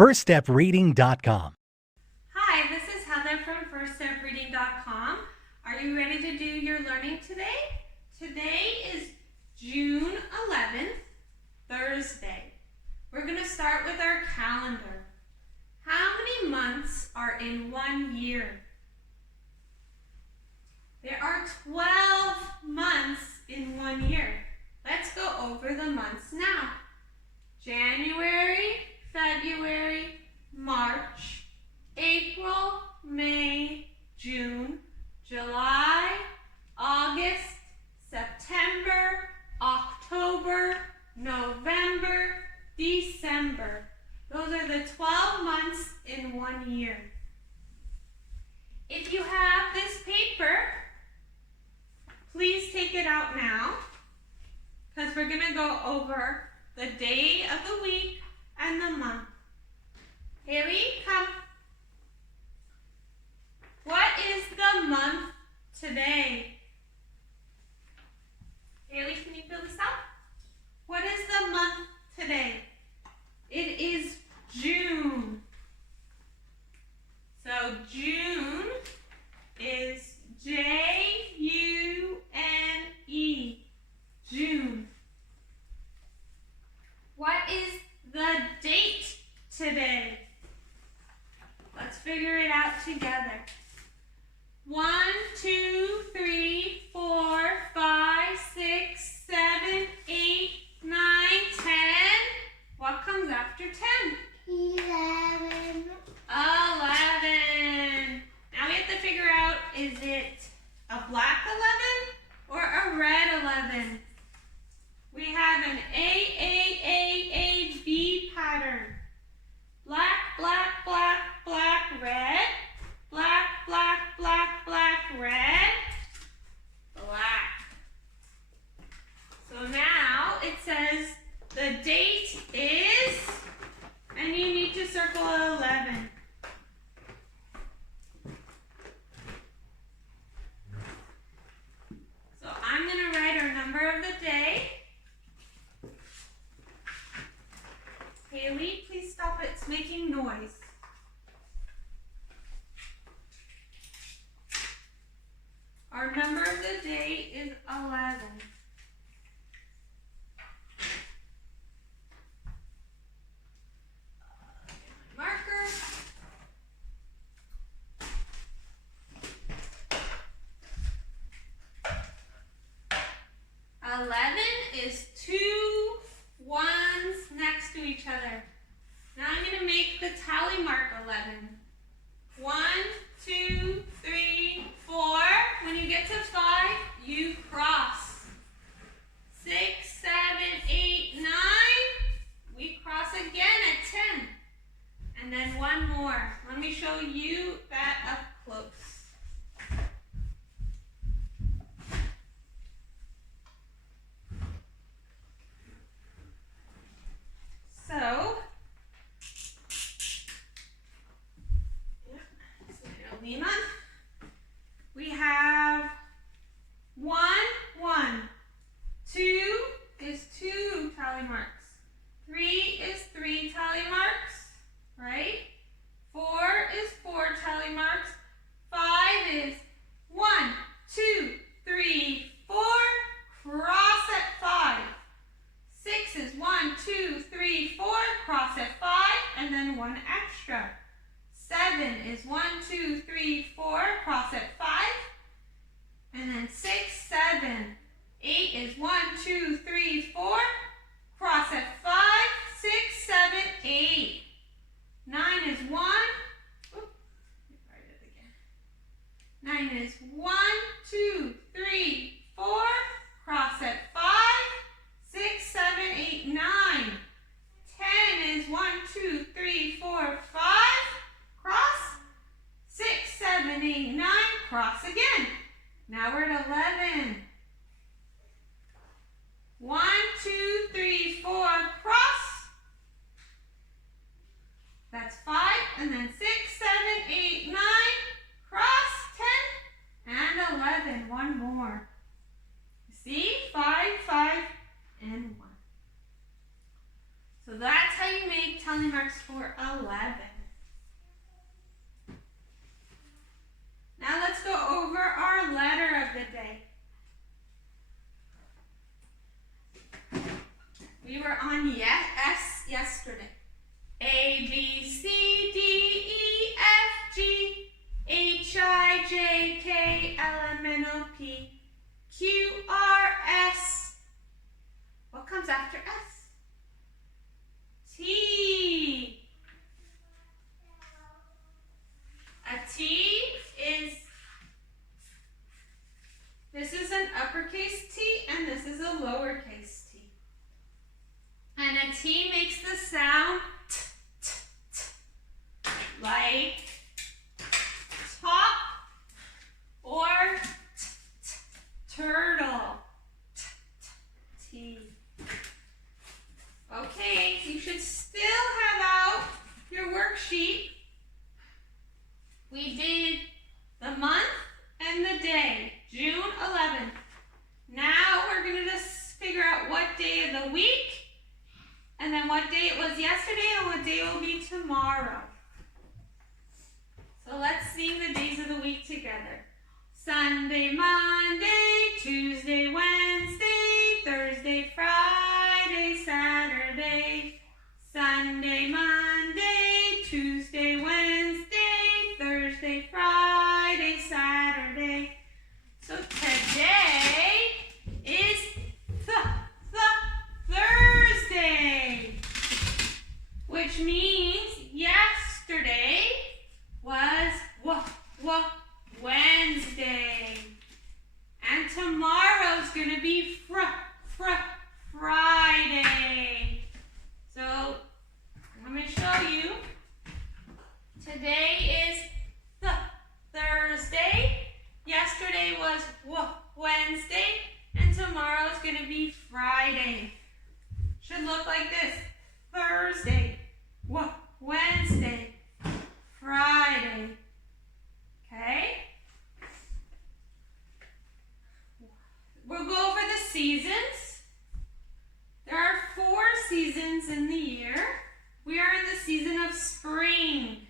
firststepreading.com. Hi, this is Heather from firststepreading.com. Are you ready to do your learning today? Today is June 11th, Thursday. We're going to start with our calendar. How many months are in 1 year? There are 12 months in 1 year. Let's go over the months now. January, February, March, April, May, June, July, August, September, October, November, December. Those are the 12 months in 1 year. If you have this paper, please take it out now, because we're going to go over the day of the week and the month. Haley, come. What is the month today? Haley, can you fill this out? What is the month today? It is June. So June is J-U-N-E, June. What is the date today? Let's figure it out together. 1, 2, 3, 4, 5, 6, 7, 8, 9, 10. What comes after 10? 11. 11. Now we have to figure out, is it a black 11 or a red 11? We have an A-B pattern. Black, black, black, black, red. Black, black, black, black, red. Black. So now it says the date is, and you need to circle 11. So I'm going to write our number of the day. Haley, please stop it. It's making noise. Our number of the day is 11. Marker. 11 is 2 ones next to each other. Now I'm going to make the tally mark 11. 1, 2, 3, 4. When you get to 5, you cross. 6, 7, 8, 9. We cross again at 10. And then one more. Let me show you that up close. So, we have 1, 1. 2 is 2 tally marks. 3 is 3 tally marks, right? 4 is 4 tally marks. 5 is 1, 2, 3, 4. Cross at 5. 6 is 1, 2, 3, 4. Cross at 5, and then 1 extra. 7 is 1, 2, 3, 4. Cross at 5, and then 6, 7. 8 is 1, 2, 3, 4. Cross at 5, 6, 7, 8. 9 is 1. Oops, write it again. 9 is 1, 2, 3, 4. Cross at 5, 6, 7, 8, 9. 10 is 1, 2, 3, 4, 5. Cross. 6, 7, 8, 9. Cross again. Now we're at 11. 1, 2, 3, 4. Cross. That's 5. And then 6, 7, 8, 9. Cross. 10 and 11. One more. See? 5, 5, and 1. So that's how you make tally marks for number 11. Now let's go over our letter of the day. We were on S yesterday. A, B, C, D, E, F, G, H, I, J, K, L, M, N, O, P, Q, R, S. What comes after S? T. A T is, this is an uppercase T and this is a lowercase t. And a T makes the sound t, t, t, like top or t, t, turtle. T, t, T. Okay, you should still have out your worksheet. We did the month and the day, June 11th. Now we're going to just figure out what day of the week, and then what day it was yesterday, and what day it will be tomorrow. So let's sing the days of the week together. Sunday, Monday, Tuesday, Wednesday, Thursday, Friday, Saturday. Sunday, Monday, Tuesday, Wednesday, Thursday, Friday, Saturday. So today is Thursday, which means yesterday was Wednesday, and tomorrow's gonna be Friday. So let me show you. Today is Thursday. Yesterday was Wednesday, and tomorrow is going to be Friday. Should look like this: Thursday, Wednesday, Friday. Okay? We'll go over the seasons. There are 4 seasons in the year. We are in the season of spring.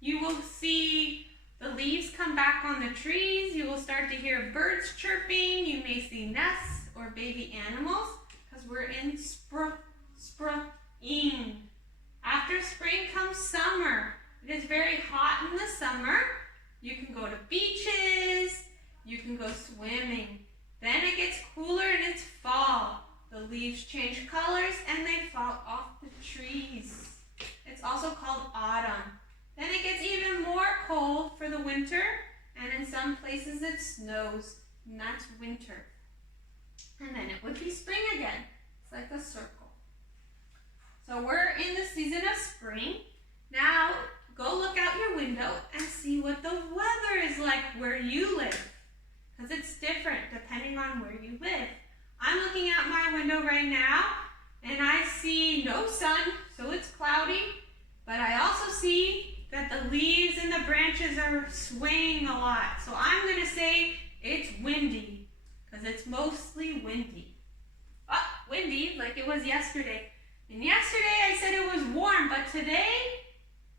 You will see the leaves come back on the trees. You will start to hear birds chirping. You may see nests or baby animals because we're in spring. After spring comes summer. It is very hot in the summer. You can go to beaches. You can go swimming. Then it gets cooler and it's fall. The leaves change colors and they fall off the trees. It's also called autumn. Then it gets even more cold for the winter, and in some places it snows, and that's winter. And then it would be spring again. It's like a circle. So we're in the season of spring. Now go look out your window and see what the weather is like where you live, because it's different depending on where you live. I'm looking out my window right now, and I see no sun, so it's cloudy, but I also see that the leaves and the branches are swaying a lot. So I'm going to say it's windy, because it's mostly windy. Windy like it was yesterday. And yesterday I said it was warm, but today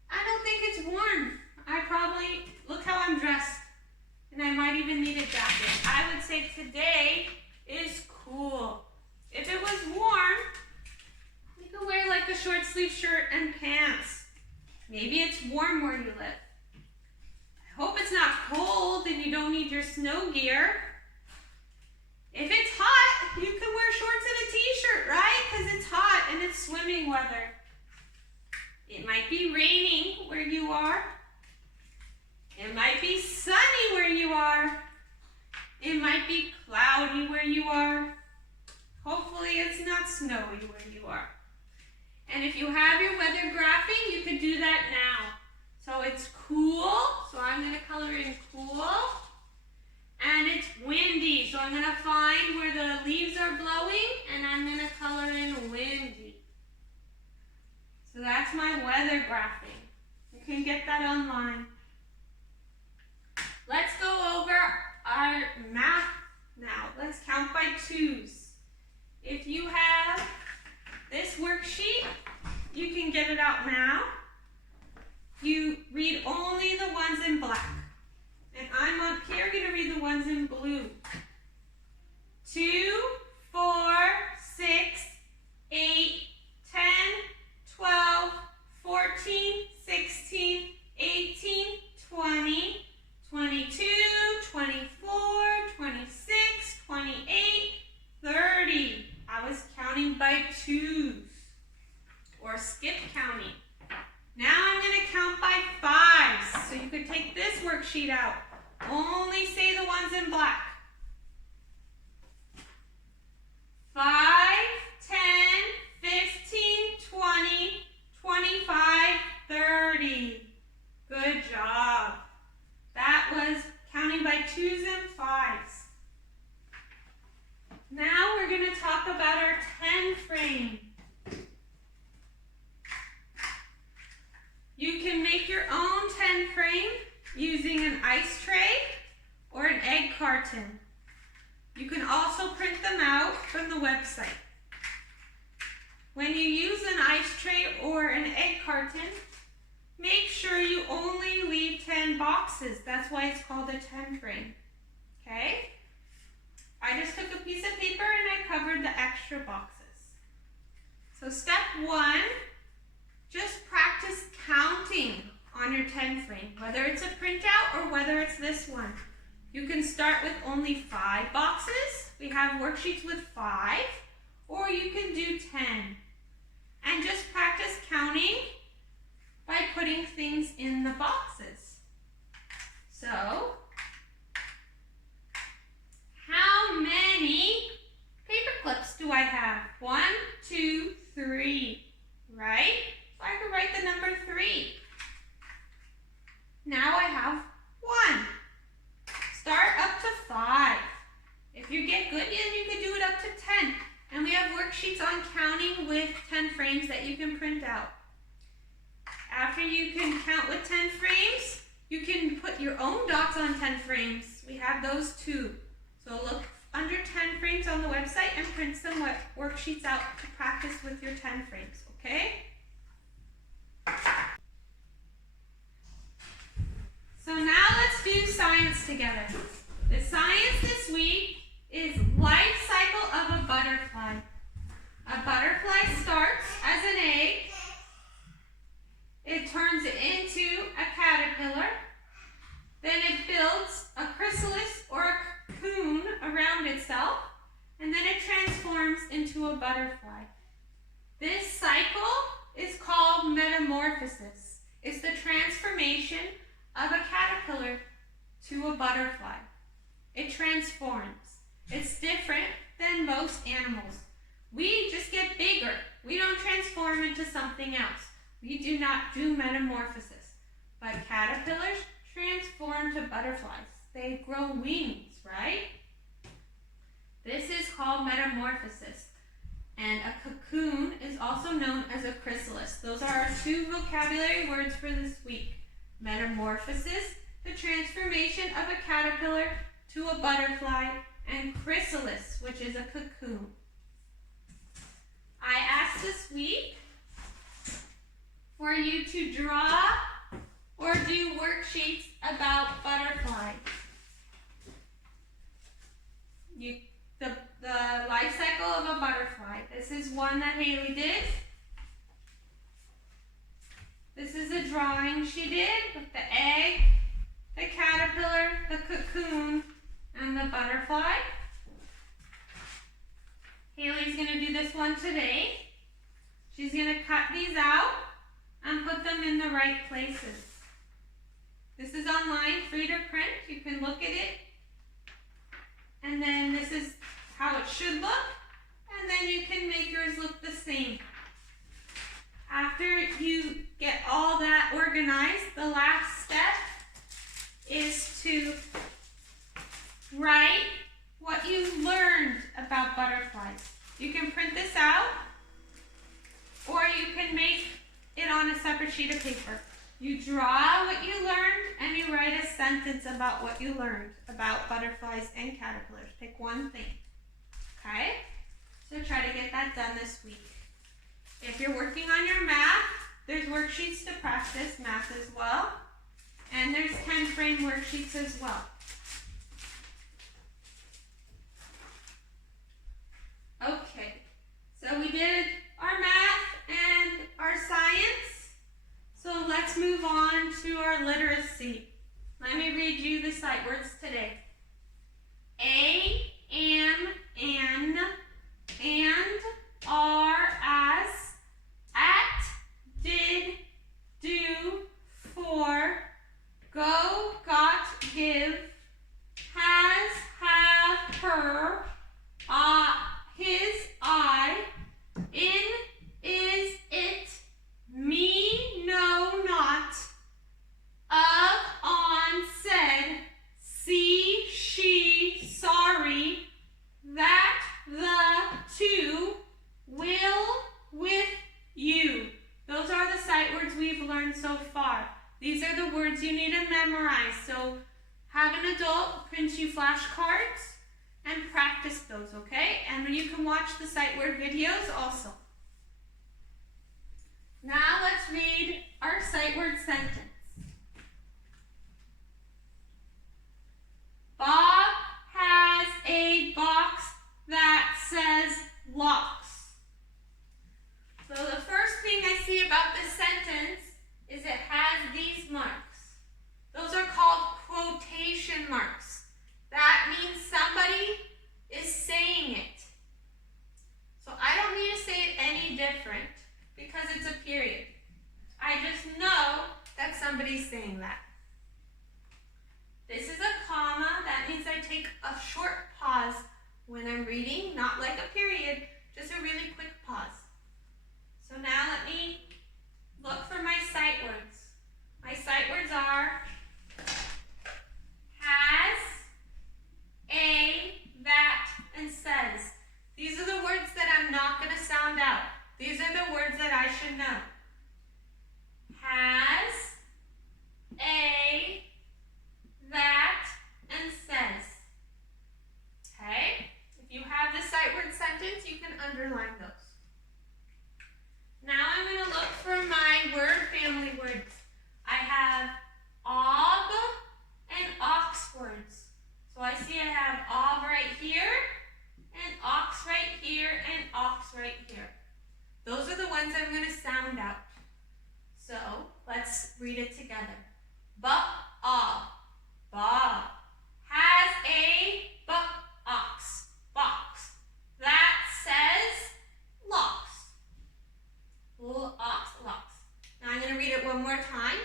I don't think it's warm. I probably, look how I'm dressed, and I might even need a jacket. I would say today is cool. If it was warm, you could wear like a short sleeve shirt and pants. Maybe it's warm where you live. I hope it's not cold and you don't need your snow gear. If it's hot, you can wear shorts and a t-shirt, right? Because it's hot and it's swimming weather. It might be raining where you are. It might be sunny where you are. It might be cloudy where you are. Hopefully it's not snowy where you are. And if you have your weather graphing, you could do that now. So it's cool, so I'm going to color in cool. And it's windy, so I'm going to find where the leaves are blowing, and I'm going to color in windy. So that's my weather graphing. You can get that online. Let's go over our math now. Let's count by 2s. If you have this worksheet, you can get it out now. you read only the ones in black. And I'm up here going to read the ones in blue. 2, 4, 6, 8, 10, 12, 14, 16, 18, 20, 22, 24, 26, 28, 30. I was counting by twos, or skip counting. Now I'm going to count by fives. So you could take this worksheet out. Only say the ones in black. 5, 10, 15, 20, 25, 30. Good job. That was counting by twos and fives. Now we're going to talk about our 10 frame. You can make your own 10 frame using an ice tray or an egg carton. You can also print them out from the website. When you use an ice tray or an egg carton, make sure you only leave 10 boxes. That's why it's called a 10 frame. Okay? I just took a piece of paper and I covered the extra boxes. So step 1, just practice counting on your 10 frame, whether it's a printout or whether it's this one. You can start with only 5 boxes. We have worksheets with 5, or you can do 10. And just practice counting by putting things in the boxes. So, how many paper clips do I have? 1, 2, 3, right? So I could write the number 3. Now I have 1. Start up to 5. If you get good, then you can do it up to 10. And we have worksheets on counting with 10 frames that you can print out. After you can count with 10 frames, you can put your own dots on 10 frames. We have those too. So look under 10 frames on the website and print some worksheets out to practice with your 10 frames, okay? So now let's do science together. The science this week is life cycle of a butterfly. A butterfly starts as an egg. It turns into a caterpillar. Then it builds a chrysalis or a cocoon around itself. And then it transforms into a butterfly. This cycle is called metamorphosis. It's the transformation of a caterpillar to a butterfly. It transforms. It's different than most animals. We just get bigger. We don't transform into something else. We do not do metamorphosis. But caterpillars transform to butterflies. They grow wings, right? This is called metamorphosis. And a cocoon is also known as a chrysalis. Those are our 2 vocabulary words for this week. Metamorphosis, the transformation of a caterpillar to a butterfly, and chrysalis, which is a cocoon. I asked this week for you to draw or do worksheets about butterflies. The life cycle of a butterfly. This is one that Haley did. This is a drawing she did with the egg, the caterpillar, the cocoon, and the butterfly. Haley's going to do this one today. She's going to cut these out and put them in the right places. This is online, free to print. You can look at it. And then this is how it should look. And then you can make yours look the same. After you get all that organized, the last step is to write what you learned about butterflies. You can print this out, or you can make it on a separate sheet of paper. You draw what you learned, and you write a sentence about what you learned about butterflies and caterpillars. Pick one thing, okay? So try to get that done this week. If you're working on your math, there's worksheets to practice math as well. And there's 10 frame worksheets as well. Okay, so we did our math and our science. So let's move on to our literacy. Let me read you the sight words today. A, am, an, and, are, as, at, did, do, for, go, got, give, has, have, her, his, I, in, is, it, me, no, not, of, on, said, see, she, sorry, that, the, to, will, with, you. Those are the sight words we've learned so far. These are the words you need to memorize. So have an adult print you flashcards and practice those, okay? And you can watch the sight word videos also. Now let's read our sight word sentence. Bob has a box that says locks. So the first thing I see about this sentence is it has these marks. Those are called quotation marks. That means somebody is saying it. So I don't need to say it any different because it's a period. I just know that somebody's saying that. This is a comma. That means I take a short pause when I'm reading, not like a period, just a really quick pause. So now let me look for my sight words. My sight words are has, a, that, and says. These are the words that I'm not going to sound out. These are the words that I should know. Has, a, that, and says. Okay? If you have the sight word sentence, you can underline those. Now I'm going to look for my word family words. I have ob and ox words. So I see I have ob right here, and ox right here, and ox right here. Those are the ones I'm going to sound out. So let's read it together. Ba-ob, bob, has a ox, box. That says locks. Ox, locks. Now I'm going to read it one more time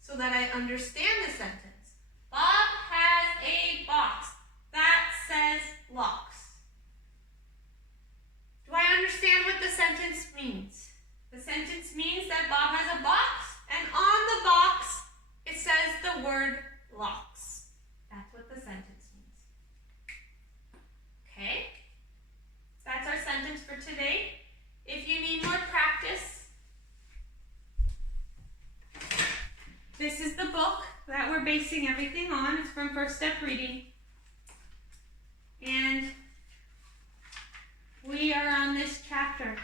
so that I understand the sentence. Bob has a box that says locks. Do I understand what the sentence means? The sentence means that Bob has a box, and on the box it says the word locks. That's what the sentence means. Okay? That's our sentence for today. If you need more practice, this is the book that we're basing everything on. It's from First Step Reading. And we are on this chapter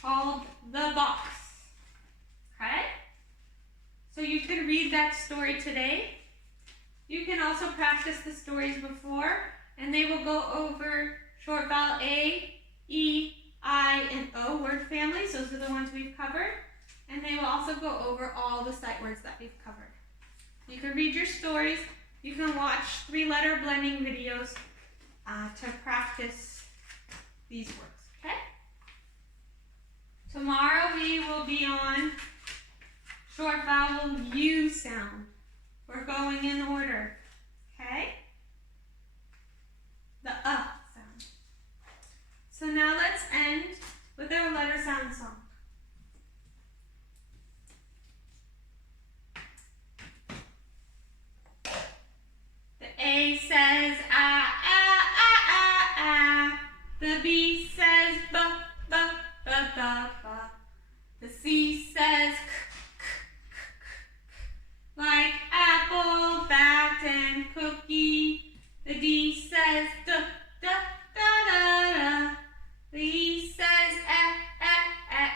called The Box. Okay? So you can read that story today. You can also practice the stories before, and they will go over short vowel A, E, I, and O word families. Those are the ones we've covered. And they will also go over all the sight words that we've covered. You can read your stories. You can watch 3-letter blending videos to practice these words, okay? Tomorrow we will be on short vowel U sound. We're going in order, okay? The sound. So now let's end with our letter sound song. The A says ah, ah, ah, ah, ah. The B says ba, ba, ba, ba, ba. The C says k, k, k, k, like apple, bat, and cookie. The D says da, da, da, da, da. The E says eh, eh, eh,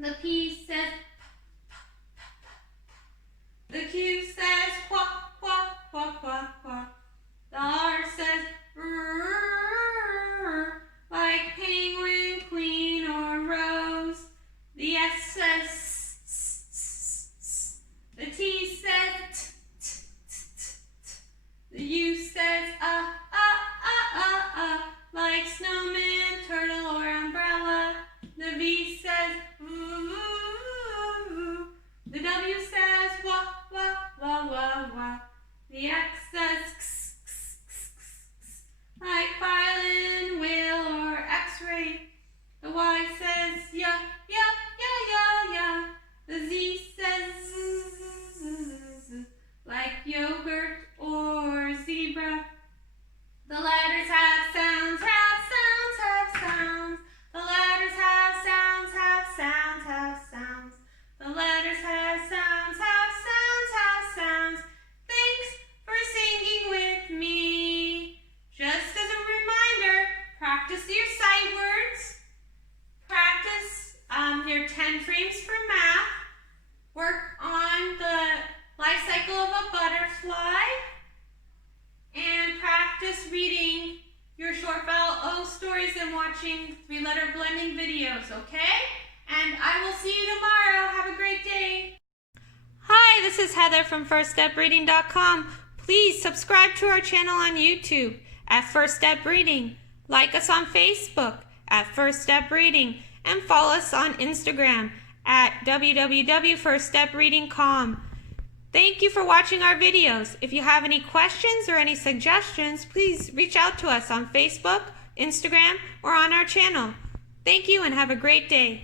The P says p. The Q says qua, qua, qua, qua, qua. The R says r, like penguin, queen, or rose. The S says s, s, s. The T says t, t, t, t, t. The U says like snowman, turtle, or umbrella. The V says ooh. The W says wah, wah, wah, wah, wah. The X says x, x, x, x, like violin, whale, or X-ray. The Y says yeah, yeah, yeah, yeah, yeah. The Z says z, z, z, z, like yogurt or zebra. The letters have sounds, have sounds, have sounds. The letters have sounds, have sounds, have sounds. The letters have sounds, have sounds, have sounds. Thanks for singing with me. Just as a reminder, practice your sight words. Practice your 10 frames for math. Work on the life cycle of a butterfly. And practice reading your short vowel O stories and watching 3-letter blending videos, okay? And I will see you tomorrow. Have a great day. Hi, this is Heather from firststepreading.com. Please subscribe to our channel on YouTube at First Step Reading. Like us on Facebook at First Step Reading. And follow us on Instagram at www.firststepreading.com. Thank you for watching our videos. If you have any questions or any suggestions, please reach out to us on Facebook, Instagram, or on our channel. Thank you and have a great day.